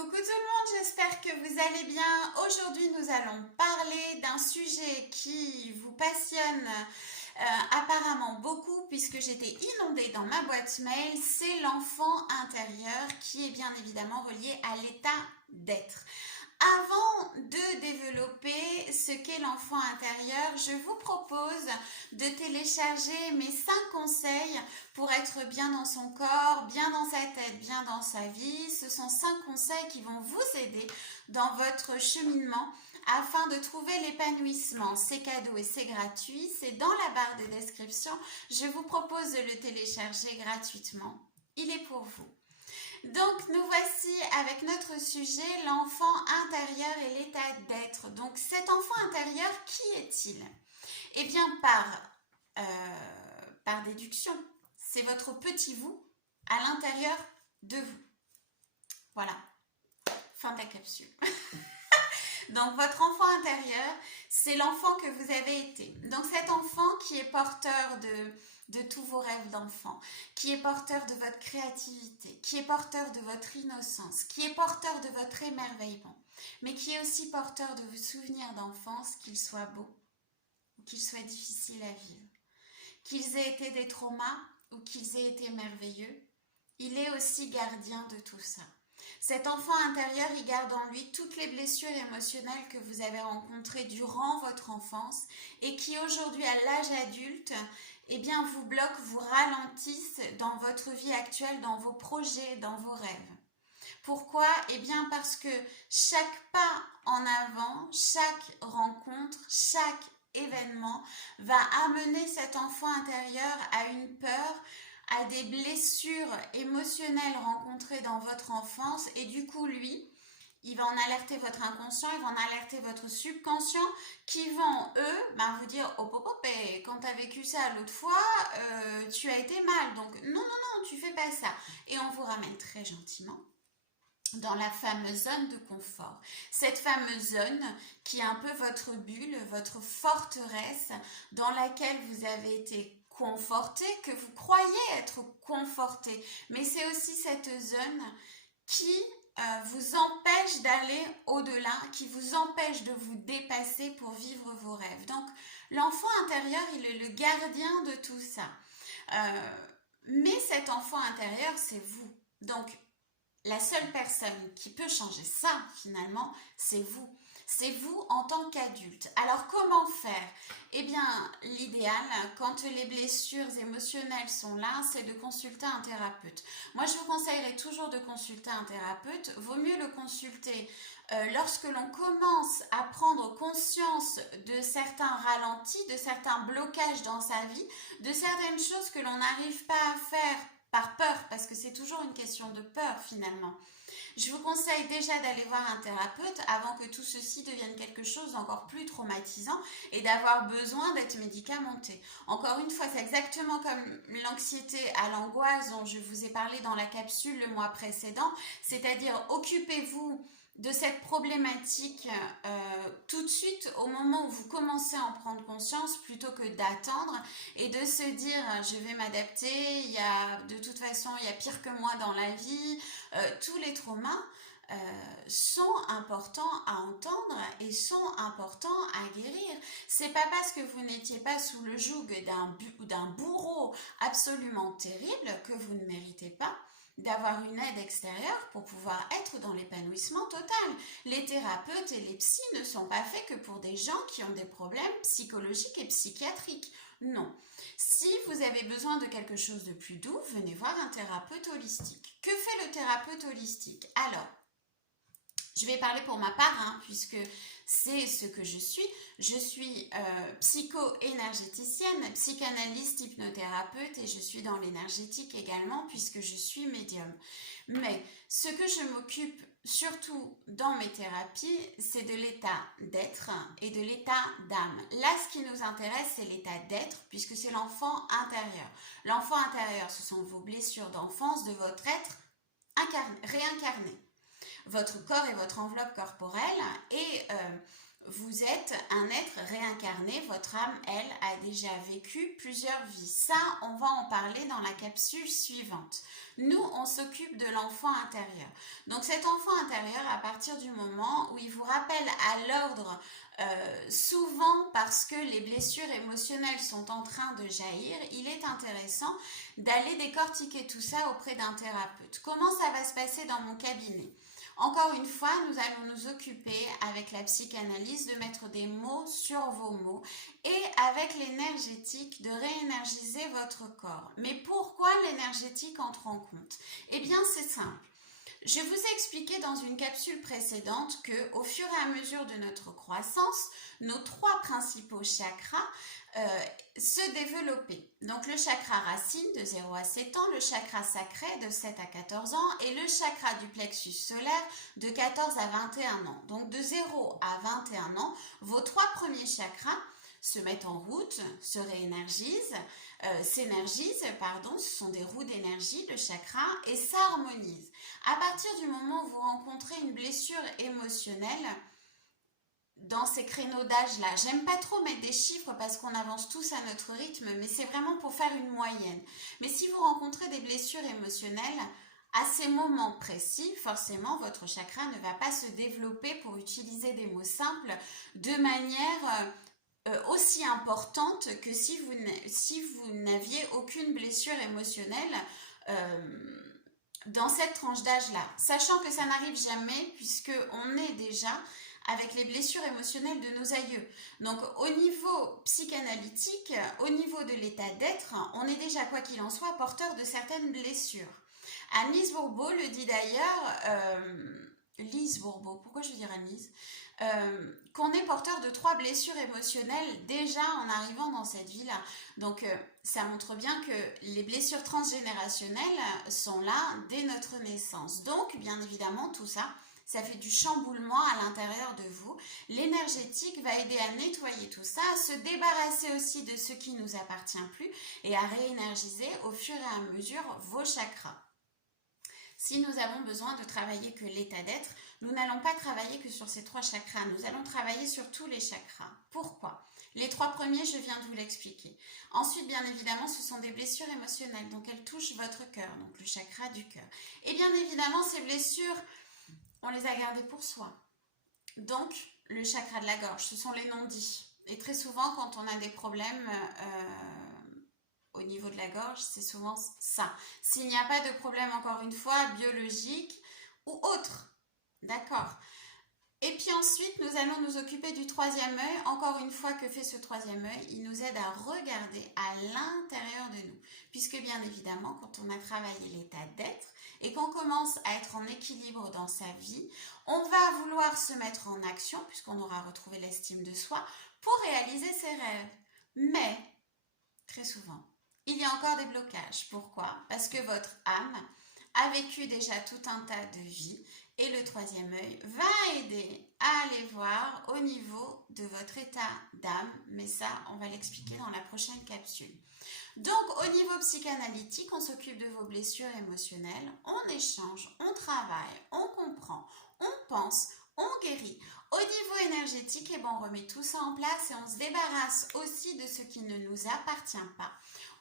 Coucou tout le monde, j'espère que vous allez bien. Aujourd'hui, nous allons parler d'un sujet qui vous passionne apparemment beaucoup puisque j'étais inondée dans ma boîte mail. C'est l'enfant intérieur qui est bien évidemment relié à l'état d'être. Avant de développer ce qu'est l'enfant intérieur, je vous propose de télécharger mes 5 conseils pour être bien dans son corps, bien dans sa tête, bien dans sa vie. Ce sont 5 conseils qui vont vous aider dans votre cheminement afin de trouver l'épanouissement. C'est cadeau et c'est gratuit. C'est dans la barre de description. Je vous propose de le télécharger gratuitement. Il est pour vous. Donc, nous voici avec notre sujet, l'enfant intérieur et l'état d'être. Donc, cet enfant intérieur, qui est-il? Eh bien, par déduction, c'est votre petit vous à l'intérieur de vous. Voilà, fin de la capsule. Donc, votre enfant intérieur, c'est l'enfant que vous avez été. Donc, cet enfant qui est porteur de tous vos rêves d'enfant, qui est porteur de votre créativité, qui est porteur de votre innocence, qui est porteur de votre émerveillement, mais qui est aussi porteur de vos souvenirs d'enfance, qu'ils soient beaux ou qu'ils soient difficiles à vivre, qu'ils aient été des traumas ou qu'ils aient été merveilleux. Il est aussi gardien de tout ça. Cet enfant intérieur, il garde en lui toutes les blessures émotionnelles que vous avez rencontrées durant votre enfance et qui aujourd'hui, à l'âge adulte, eh bien, vous bloquent, vous ralentissent dans votre vie actuelle, dans vos projets, dans vos rêves. Pourquoi? Eh bien, parce que chaque pas en avant, chaque rencontre, chaque événement va amener cet enfant intérieur à une peur, à des blessures émotionnelles rencontrées dans votre enfance et du coup, lui, il va en alerter votre inconscient, il va en alerter votre subconscient qui vont, eux, vous dire « Oh, pop, pop, quand tu as vécu ça l'autre fois, tu as été mal. Donc, non, tu fais pas ça. » Et on vous ramène très gentiment dans la fameuse zone de confort. Cette fameuse zone qui est un peu votre bulle, votre forteresse dans laquelle vous avez été conforté, que vous croyez être conforté. Mais c'est aussi cette zone qui vous empêche d'aller au-delà, qui vous empêche de vous dépasser pour vivre vos rêves. Donc, l'enfant intérieur, il est le gardien de tout ça. Mais cet enfant intérieur, c'est vous. Donc, la seule personne qui peut changer ça, finalement, c'est vous. C'est vous en tant qu'adulte. Alors, comment faire? Eh bien, l'idéal, quand les blessures émotionnelles sont là, c'est de consulter un thérapeute. Moi, je vous conseillerais toujours de consulter un thérapeute. Vaut mieux le consulter lorsque l'on commence à prendre conscience de certains ralentis, de certains blocages dans sa vie, de certaines choses que l'on n'arrive pas à faire par peur, parce que c'est toujours une question de peur finalement. Je vous conseille déjà d'aller voir un thérapeute avant que tout ceci devienne quelque chose d'encore plus traumatisant et d'avoir besoin d'être médicamenté. Encore une fois, c'est exactement comme l'anxiété à l'angoisse dont je vous ai parlé dans la capsule le mois précédent, c'est-à-dire occupez-vous de cette problématique tout de suite au moment où vous commencez à en prendre conscience plutôt que d'attendre et de se dire je vais m'adapter, de toute façon il y a pire que moi dans la vie. Tous les traumas sont importants à entendre et sont importants à guérir. C'est pas parce que vous n'étiez pas sous le joug d'un bourreau absolument terrible que vous ne méritez pas d'avoir une aide extérieure pour pouvoir être dans l'épanouissement total. Les thérapeutes et les psys ne sont pas faits que pour des gens qui ont des problèmes psychologiques et psychiatriques. Non. Si vous avez besoin de quelque chose de plus doux, venez voir un thérapeute holistique. Que fait le thérapeute holistique? Alors, je vais parler pour ma part, puisque c'est ce que je suis. Je suis psycho-énergéticienne, psychanalyste, hypnothérapeute et je suis dans l'énergétique également puisque je suis médium. Mais ce que je m'occupe surtout dans mes thérapies, c'est de l'état d'être et de l'état d'âme. Là, ce qui nous intéresse, c'est l'état d'être puisque c'est l'enfant intérieur. L'enfant intérieur, ce sont vos blessures d'enfance, de votre être réincarné. Votre corps et votre enveloppe corporelle et Vous êtes un être réincarné, votre âme, elle, a déjà vécu plusieurs vies. Ça, on va en parler dans la capsule suivante. Nous, on s'occupe de l'enfant intérieur. Donc cet enfant intérieur, à partir du moment où il vous rappelle à l'ordre, souvent parce que les blessures émotionnelles sont en train de jaillir, il est intéressant d'aller décortiquer tout ça auprès d'un thérapeute. Comment ça va se passer dans mon cabinet ? Encore une fois, nous allons nous occuper avec la psychanalyse de mettre des mots sur vos mots et avec l'énergétique de réénergiser votre corps. Mais pourquoi l'énergétique entre en compte? Eh bien, c'est simple. Je vous ai expliqué dans une capsule précédente que, au fur et à mesure de notre croissance, nos 3 principaux chakras se développaient. Donc le chakra racine de 0 à 7 ans, le chakra sacré de 7 à 14 ans et le chakra du plexus solaire de 14 à 21 ans. Donc de 0 à 21 ans, vos 3 premiers chakras se mettent en route, se réénergisent, ce sont des roues d'énergie, le chakra, et s'harmonisent. À partir du moment où vous rencontrez une blessure émotionnelle, dans ces créneaux d'âge-là, j'aime pas trop mettre des chiffres parce qu'on avance tous à notre rythme, mais c'est vraiment pour faire une moyenne. Mais si vous rencontrez des blessures émotionnelles, à ces moments précis, forcément, votre chakra ne va pas se développer, pour utiliser des mots simples, de manière aussi importante que si vous n'aviez aucune blessure émotionnelle dans cette tranche d'âge-là. Sachant que ça n'arrive jamais, puisqu'on est déjà avec les blessures émotionnelles de nos aïeux. Donc au niveau psychanalytique, au niveau de l'état d'être, on est déjà, quoi qu'il en soit, porteur de certaines blessures. Anne-Lise Bourbeau le dit d'ailleurs, Lise Bourbeau, pourquoi je veux dire Anne-Lise, qu'on est porteur de 3 blessures émotionnelles déjà en arrivant dans cette vie-là. Donc ça montre bien que les blessures transgénérationnelles sont là dès notre naissance. Donc bien évidemment tout ça, ça fait du chamboulement à l'intérieur de vous. L'énergétique va aider à nettoyer tout ça, à se débarrasser aussi de ce qui ne nous appartient plus et à réénergiser au fur et à mesure vos chakras. Si nous avons besoin de travailler que l'état d'être, nous n'allons pas travailler que sur ces 3 chakras, nous allons travailler sur tous les chakras. Pourquoi? Les 3 premiers, je viens de vous l'expliquer. Ensuite, bien évidemment, ce sont des blessures émotionnelles, donc elles touchent votre cœur, donc le chakra du cœur. Et bien évidemment, ces blessures, on les a gardées pour soi. Donc, le chakra de la gorge, ce sont les non-dits. Et très souvent, quand on a des problèmes au niveau de la gorge, c'est souvent ça. S'il n'y a pas de problème, encore une fois, biologique ou autre, d'accord. Et puis ensuite, nous allons nous occuper du 3e œil. Encore une fois, que fait ce 3e œil? Il nous aide à regarder à l'intérieur de nous. Puisque bien évidemment, quand on a travaillé l'état d'être et qu'on commence à être en équilibre dans sa vie, on va vouloir se mettre en action, puisqu'on aura retrouvé l'estime de soi, pour réaliser ses rêves. Mais, très souvent, il y a encore des blocages. Pourquoi? Parce que votre âme a vécu déjà tout un tas de vies et le 3e œil va aider à aller voir au niveau de votre état d'âme, mais ça, on va l'expliquer dans la prochaine capsule. Donc, au niveau psychanalytique, on s'occupe de vos blessures émotionnelles, on échange, on travaille, on comprend, on pense, on guérit. Au niveau énergétique, on remet tout ça en place et on se débarrasse aussi de ce qui ne nous appartient pas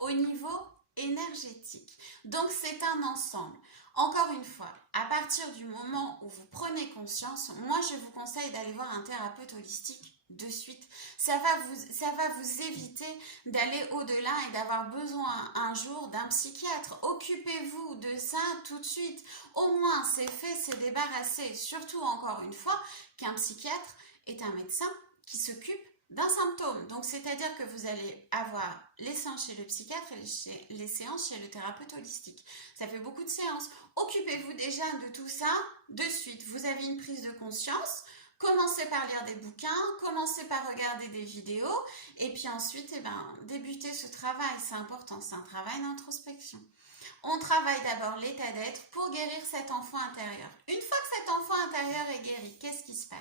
au niveau énergétique. Donc, c'est un ensemble. Encore une fois, à partir du moment où vous prenez conscience, moi, je vous conseille d'aller voir un thérapeute holistique de suite. Ça va vous éviter d'aller au-delà et d'avoir besoin un jour d'un psychiatre. Occupez-vous de ça tout de suite. Au moins, c'est fait, c'est débarrassé. Surtout, encore une fois, qu'un psychiatre est un médecin qui s'occupe d'un symptôme. Donc, c'est-à-dire que vous allez avoir les séances chez le psychiatre et les séances chez le thérapeute holistique. Ça fait beaucoup de séances. Occupez-vous déjà de tout ça de suite. Vous avez une prise de conscience. Commencez par lire des bouquins, commencez par regarder des vidéos et puis ensuite, débutez ce travail. C'est important, c'est un travail d'introspection. On travaille d'abord l'état d'être pour guérir cet enfant intérieur. Une fois que cet enfant intérieur est guéri, qu'est-ce qui se passe?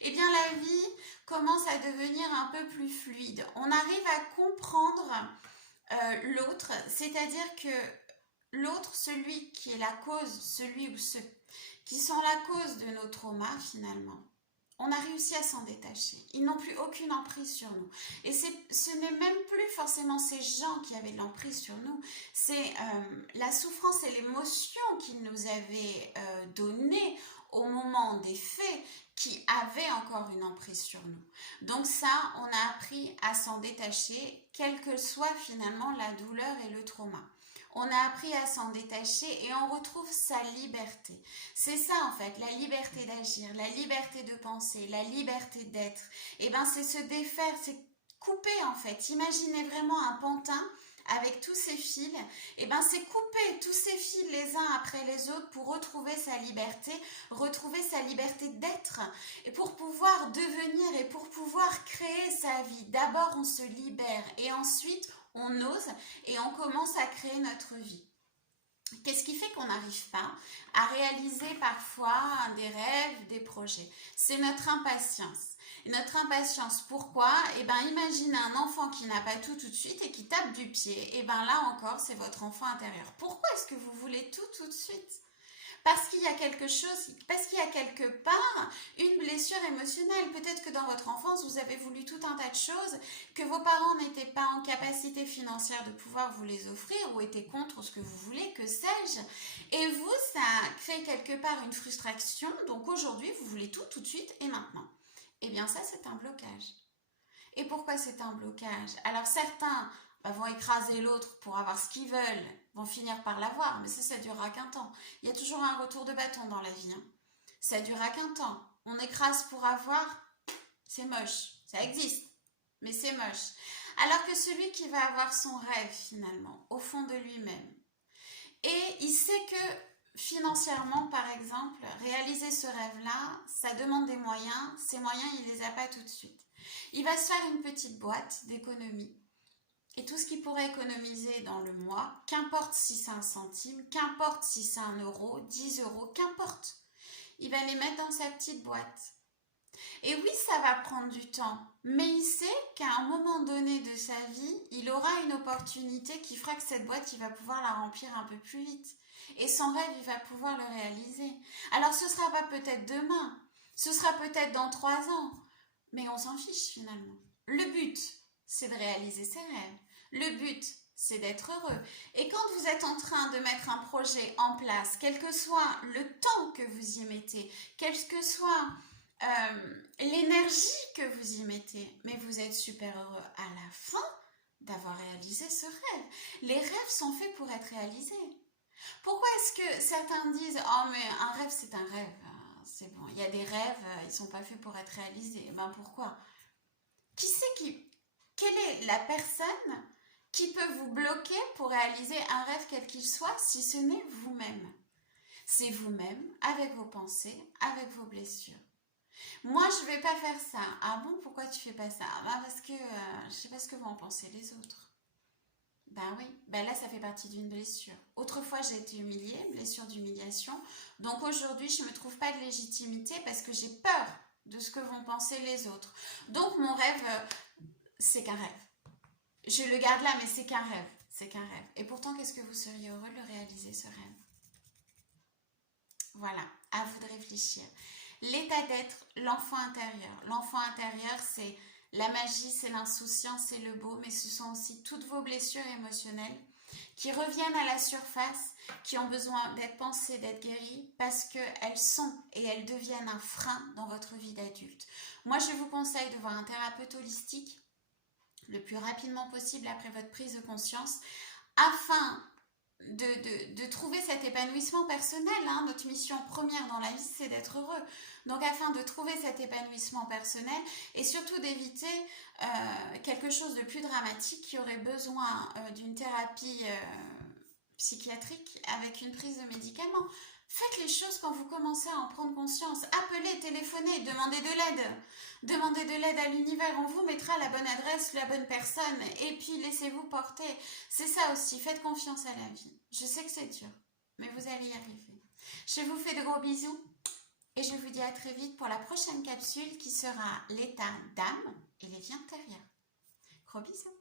Eh bien, la vie commence à devenir un peu plus fluide. On arrive à comprendre l'autre, c'est-à-dire que l'autre, celui qui est la cause, celui ou ceux qui sont la cause de nos traumas finalement, On a réussi à s'en détacher. Ils n'ont plus aucune emprise sur nous. Et ce n'est même plus forcément ces gens qui avaient de l'emprise sur nous. C'est la souffrance et l'émotion qu'ils nous avaient donnée au moment des faits qui avaient encore une emprise sur nous. Donc ça, on a appris à s'en détacher, quelle que soit finalement la douleur et le trauma. On a appris à s'en détacher et on retrouve sa liberté. C'est ça en fait, la liberté d'agir, la liberté de penser, la liberté d'être. Et bien c'est se défaire, c'est couper en fait. Imaginez vraiment un pantin avec tous ces fils. Et bien c'est couper tous ces fils les uns après les autres pour retrouver sa liberté d'être. Et pour pouvoir devenir et pour pouvoir créer sa vie. D'abord on se libère et ensuite on ose et on commence à créer notre vie. Qu'est-ce qui fait qu'on n'arrive pas à réaliser parfois des rêves, des projets? C'est notre impatience. Et notre impatience, pourquoi? Eh bien, imaginez un enfant qui n'a pas tout de suite et qui tape du pied. Eh bien, là encore, c'est votre enfant intérieur. Pourquoi est-ce que vous voulez tout de suite? Parce qu'il y a quelque chose, parce qu'il y a quelque part une blessure émotionnelle. Peut-être que dans votre enfance, vous avez voulu tout un tas de choses que vos parents n'étaient pas en capacité financière de pouvoir vous les offrir ou étaient contre ce que vous voulez, que sais-je. Et vous, ça crée quelque part une frustration. Donc aujourd'hui, vous voulez tout de suite et maintenant. Eh bien ça, c'est un blocage. Et pourquoi c'est un blocage? Alors certains vont écraser l'autre pour avoir ce qu'ils veulent, vont finir par l'avoir, mais ça durera qu'un temps. Il y a toujours un retour de bâton dans la vie. Ça durera qu'un temps. On écrase pour avoir, c'est moche. Ça existe, mais c'est moche. Alors que celui qui va avoir son rêve finalement, au fond de lui-même, et il sait que financièrement, par exemple, réaliser ce rêve-là, ça demande des moyens. Ces moyens, il ne les a pas tout de suite. Il va se faire une petite boîte d'économie. Et tout ce qu'il pourrait économiser dans le mois, qu'importe si c'est un centime, qu'importe si c'est 1 euro, 10 euros, qu'importe. Il va les mettre dans sa petite boîte. Et oui, ça va prendre du temps, mais il sait qu'à un moment donné de sa vie, il aura une opportunité qui fera que cette boîte, il va pouvoir la remplir un peu plus vite. Et son rêve, il va pouvoir le réaliser. Alors ce ne sera pas peut-être demain, ce sera peut-être dans 3 ans, mais on s'en fiche finalement. Le but, c'est de réaliser ses rêves. Le but, c'est d'être heureux. Et quand vous êtes en train de mettre un projet en place, quel que soit le temps que vous y mettez, quel que soit l'énergie que vous y mettez, mais vous êtes super heureux à la fin d'avoir réalisé ce rêve. Les rêves sont faits pour être réalisés. Pourquoi est-ce que certains disent « Oh, mais un rêve, c'est un rêve. C'est bon, il y a des rêves, ils ne sont pas faits pour être réalisés. » Ben pourquoi? Quelle est la personne qui peut vous bloquer pour réaliser un rêve quel qu'il soit si ce n'est vous-même? C'est vous-même, avec vos pensées, avec vos blessures. Moi, je ne vais pas faire ça. Ah bon, pourquoi tu fais pas ça? Ben parce que je ne sais pas ce que vont en penser les autres. Ben oui, ben là, ça fait partie d'une blessure. Autrefois, j'ai été humiliée, blessure d'humiliation. Donc aujourd'hui, je ne me trouve pas de légitimité parce que j'ai peur de ce que vont penser les autres. Donc mon rêve, c'est qu'un rêve. Je le garde là, mais c'est qu'un rêve. C'est qu'un rêve. Et pourtant, qu'est-ce que vous seriez heureux de le réaliser, ce rêve? Voilà, à vous de réfléchir. L'état d'être, l'enfant intérieur. L'enfant intérieur, c'est la magie, c'est l'insouciance, c'est le beau, mais ce sont aussi toutes vos blessures émotionnelles qui reviennent à la surface, qui ont besoin d'être pensées, d'être guéries, parce qu'elles sont et elles deviennent un frein dans votre vie d'adulte. Moi, je vous conseille de voir un thérapeute holistique le plus rapidement possible après votre prise de conscience, afin de trouver cet épanouissement personnel. Notre mission première dans la vie, c'est d'être heureux. Donc afin de trouver cet épanouissement personnel et surtout d'éviter quelque chose de plus dramatique qui aurait besoin d'une thérapie psychiatrique avec une prise de médicaments. Faites les choses quand vous commencez à en prendre conscience. Appelez, téléphonez, demandez de l'aide. Demandez de l'aide à l'univers. On vous mettra la bonne adresse, la bonne personne. Et puis, laissez-vous porter. C'est ça aussi. Faites confiance à la vie. Je sais que c'est dur, mais vous allez y arriver. Je vous fais de gros bisous. Et je vous dis à très vite pour la prochaine capsule qui sera l'état d'âme et les vies intérieures. Gros bisous.